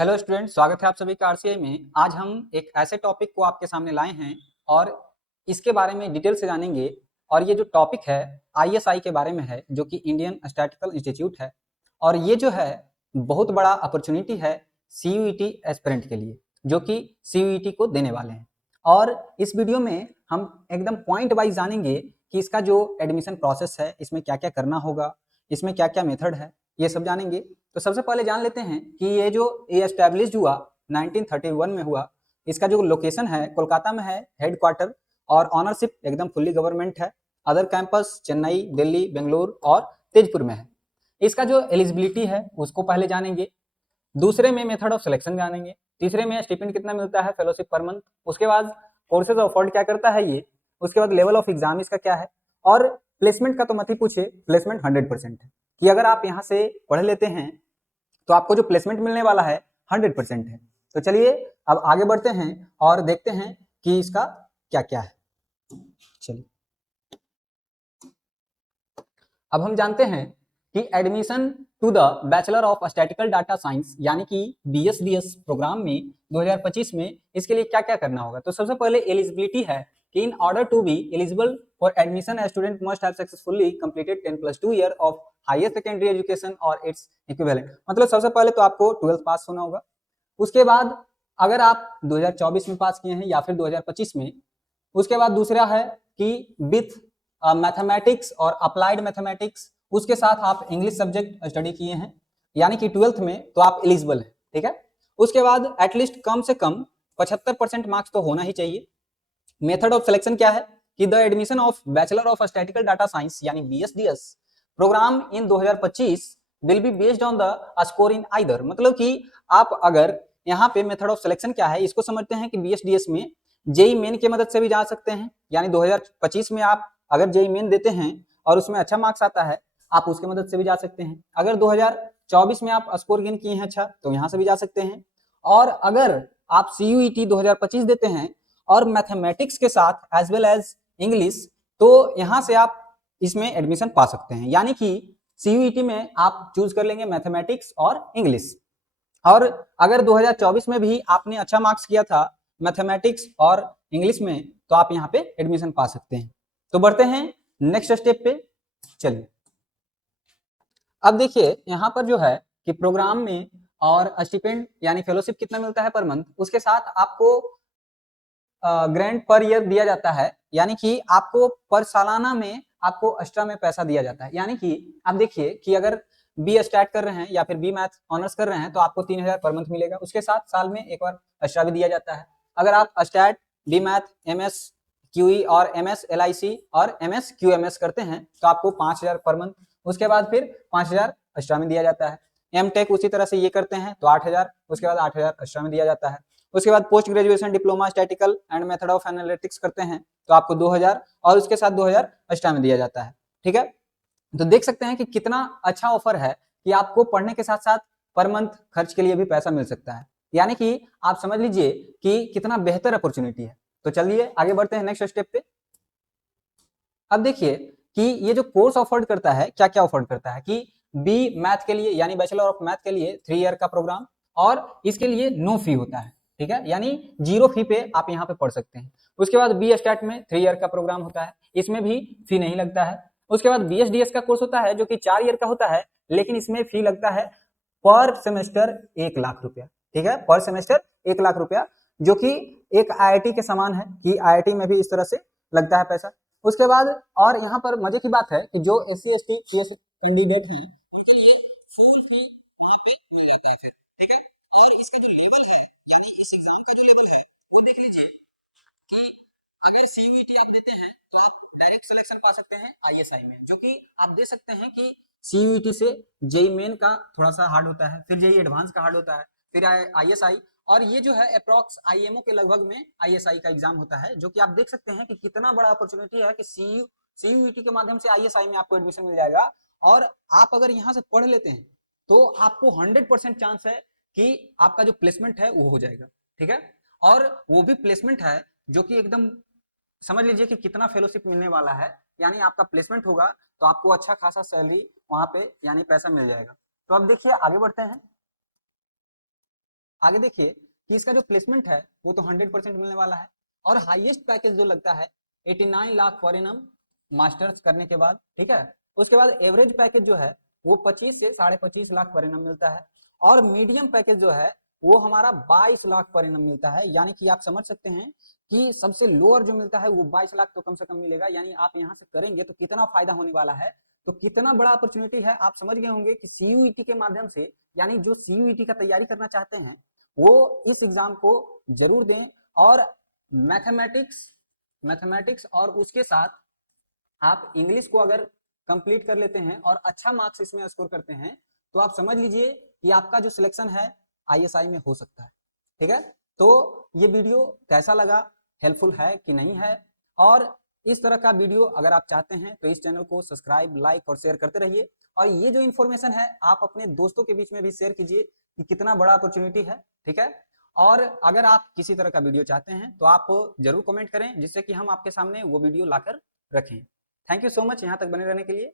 Hello student, स्वागत है आप सभी का आरसीआई में। आज हम एक ऐसे टॉपिक को आपके सामने लाए हैं और इसके बारे में डिटेल से जानेंगे। और ये जो टॉपिक है आईएसआई के बारे में है, जो कि इंडियन स्टैटिस्टिकल इंस्टीट्यूट है। और ये जो है बहुत बड़ा अपॉर्चुनिटी है सीयूईटी एस्पिरेंट के लिए, जो कि सीयूईटी को देने वाले हैं। और इस वीडियो में हम एकदम पॉइंट वाइज जानेंगे कि इसका जो एडमिशन प्रोसेस है, इसमें क्या क्या करना होगा, इसमें क्या क्या मेथड है, ये सब जानेंगे। तो सबसे पहले जान लेते हैं कि ये एस्टैब्लिश हुआ 1931 में हुआ। इसका जो लोकेशन है कोलकाता में है हेडक्वार्टर, और ऑनरशिप एकदम फुल्ली गवर्नमेंट है। अदर कैंपस चेन्नई, दिल्ली, बेंगलुरु और तेजपुर में है। इसका जो एलिजिबिलिटी है उसको पहले जानेंगे। दूसरे में मेथड ऑफ सिलेक्शन जानेंगे। तीसरे में स्टिपेंड कितना मिलता है, फेलोशिप पर मंथ। उसके बाद कोर्सेज ऑफर्ड क्या करता है ये। उसके बाद लेवल ऑफ एग्जाम इसका क्या है। और प्लेसमेंट का तो मत ही पूछे, प्लेसमेंट 100% है कि अगर आप यहाँ से पढ़ लेते हैं तो आपको जो प्लेसमेंट मिलने वाला है 100% है। तो चलिए अब आगे बढ़ते हैं और देखते हैं कि इसका क्या क्या है। चलिए अब हम जानते हैं कि admission to the bachelor of statistical data science यानी कि बीएसडीएस प्रोग्राम में 2025 में इसके लिए क्या क्या करना होगा। तो सबसे पहले एलिजिबिलिटी है कि in order to be eligible for admission a student must have successfully completed 10+2 year of higher secondary education और इट्स इक्विवेलेंट। मतलब सबसे पहले तो आपको 12th पास होना होगा। उसके बाद अगर आप 2024 में पास किए हैं या फिर 2025 में, उसके बाद दूसरा है कि विथ मैथमेटिक्स और अप्लाइड मैथमेटिक्स, उसके साथ आप इंग्लिश सब्जेक्ट स्टडी किए हैं यानी कि 12th में, तो आप एलिजिबल हैं। ठीक है। उसके बाद एटलीस्ट कम से कम 75% मार्क्स तो होना ही चाहिए। मेथड ऑफ सिलेक्शन क्या है कि the admission of bachelor of statistical data science यानी BSDS programme in 2025 will be based on the score in either. मतलब कि आप अगर यहाँ पे मेथड ऑफ सिलेक्शन क्या है इसको समझते हैं कि बीएसडीएस में जेई मेन की मदद से भी जा सकते हैं। यानी 2025 में आप अगर जेई मेन देते हैं और उसमें अच्छा मार्क्स आता है, आप उसके मदद से भी जा सकते हैं। अगर 2024 में आप स्कोर गेन किए हैं अच्छा, तो यहाँ से भी जा सकते हैं। और अगर आप सीयूईटी 2025 देते हैं और मैथमेटिक्स के साथ एज वेल एज इंग्लिश, तो यहाँ से आप इसमें एडमिशन पा सकते हैं। यानी कि सीयूईटी में आप चूज कर लेंगे मैथमेटिक्स और इंग्लिश। और अगर 2024 में भी आपने अच्छा मार्क्स किया था मैथमेटिक्स और इंग्लिश में, तो आप यहाँ पे एडमिशन पा सकते हैं। तो बढ़ते हैं नेक्स्ट स्टेप पे। चलिए अब देखिए यहाँ पर जो है कि प्रोग्राम में और स्टिपेंड यानी फेलोशिप कितना मिलता है पर मंथ, उसके साथ आपको ग्रांट पर ईयर दिया जाता है। यानी कि आपको पर सालाना में आपको एक्स्ट्रा में पैसा दिया जाता है। यानी कि आप देखिए कि अगर बी स्टार्ट कर रहे हैं या फिर बी मैथ ऑनर्स कर रहे हैं तो आपको 3000 पर मंथ मिलेगा। उसके साथ साल में एक बार एक्स्ट्रा भी दिया जाता है। अगर आप stat, B math, MS QE और एमएस एलआईसी और एमएस क्यूएमएस करते हैं तो आपको 5000 पर मंथ। उसके बाद फिर 5000 एक्स्ट्रा में दिया जाता है। एम टेक उसी तरह से ये करते हैं तो 8000, उसके बाद 8000 एक्स्ट्रा में दिया जाता है। उसके बाद post graduation diploma statistical and method of analytics करते हैं तो आपको 2000 और उसके साथ 2000 एक्स्ट्रा में दिया जाता है। ठीक है। तो देख सकते हैं कि कितना अच्छा ऑफर है कि आपको पढ़ने के साथ साथ पर मंथ खर्च के लिए भी पैसा मिल सकता है। यानी कि आप समझ लीजिए कि कितना बेहतर अपॉर्चुनिटी है। तो चलिए आगे बढ़ते हैं नेक्स्ट स्टेप पे। अब देखिए कि ये जो कोर्स ऑफर्ड करता है क्या क्या ऑफर्ड करता है कि बी मैथ के लिए यानी बैचलर ऑफ मैथ के लिए 3 ईयर का प्रोग्राम, और इसके लिए नो फी होता है। ठीक है, यानी 0 फी पे आप यहाँ पे पढ़ सकते हैं। उसके बाद बी स्टार्ट में 3 ईयर का प्रोग्राम होता है, इसमें भी फी नहीं लगता है। उसके बाद बीएसडीएस का कोर्स होता है जो कि 4 ईयर का होता है, लेकिन इसमें फी लगता है पर सेमेस्टर 1 लाख रुपया। ठीक है, पर सेमेस्टर 1 लाख रुपया, जो कि एक आईआईटी के समान है कि आईआईटी में भी इस तरह से लगता है पैसा। उसके बाद और यहाँ पर मजे की बात है कि जो एससी एसटी पीएस कैंडिडेट हैं उनके लिए फुल फी वहाँ पे मिल जाता है फिर। ठीक है, और इसका जो लेवल है यानी इस एग्जाम का जो लेवल है वो देख लीजिए कि अगर सीयूईटी आप देते हैं तो आप डायरेक्ट सिलेक्शन पा सकते हैं आईएसआई में, जो कि आप दे सकते हैं कि सीयूईटी से जेई मेन का थोड़ा सा हार्ड होता है, फिर जेई एडवांस का हार्ड होता है, फिर आईएसआई, और ये जो है अप्रॉक्स आईएमओ के लगभग में आईएसआई का एग्जाम होता है। जो कि आप देख सकते हैं कि कितना बड़ा अपॉर्चुनिटी है कि सीयूईटी के माध्यम से आईएसआई में आपको एडमिशन मिल जाएगा। और आप अगर यहाँ से पढ़ लेते हैं तो आपको 100% चांस है कि आपका जो प्लेसमेंट है वो हो जाएगा। ठीक है, और वो भी प्लेसमेंट है जो कि एकदम समझ लीजिए कि कितना फेलोशिप मिलने वाला है। यानी आपका प्लेसमेंट होगा तो आपको अच्छा खासा सैलरी वहां पे यानी पैसा मिल जाएगा। तो अब देखिए आगे बढ़ते हैं। आगे देखिए कि इसका जो प्लेसमेंट है वो तो 100% मिलने वाला है, और हाईएस्ट पैकेज जो लगता है 89 लाख पर एनम मास्टर्स करने के बाद, ठीक है। उसके बाद एवरेज पैकेज जो है वो 25 से 25.5 लाख पर एनम मिलता है, और मीडियम पैकेज जो है वो हमारा 22 लाख पर एनम मिलता है। यानी कि आप समझ सकते हैं कि सबसे लोअर जो मिलता है वो 22 लाख तो कम से कम मिलेगा। यानी आप यहाँ से करेंगे तो कितना फायदा होने वाला है, तो कितना बड़ा अपॉर्चुनिटी है आप समझ गए होंगे कि सीयूईटी के माध्यम से, यानी जो सीयूईटी का तैयारी करना चाहते हैं वो इस एग्जाम को जरूर दें। और मैथमेटिक्स और उसके साथ आप इंग्लिश को अगर कंप्लीट कर लेते हैं और अच्छा मार्क्स इसमें स्कोर करते हैं तो आप समझ लीजिए कि आपका जो सिलेक्शन है आईएसआई में हो सकता है, ठीक है। तो ये वीडियो कैसा लगा, हेल्पफुल है कि नहीं है, और इस तरह का वीडियो अगर आप चाहते हैं तो इस चैनल को सब्सक्राइब, लाइक और शेयर करते रहिए। और ये जो इन्फॉर्मेशन है आप अपने दोस्तों के बीच में भी शेयर कीजिए कि कितना बड़ा अपॉर्चुनिटी है, ठीक है। और अगर आप किसी तरह का वीडियो चाहते हैं तो आप जरूर कमेंट करें, जिससे कि हम आपके सामने वो वीडियो लाकर रखें। थैंक यू सो मच यहाँ तक बने रहने के लिए।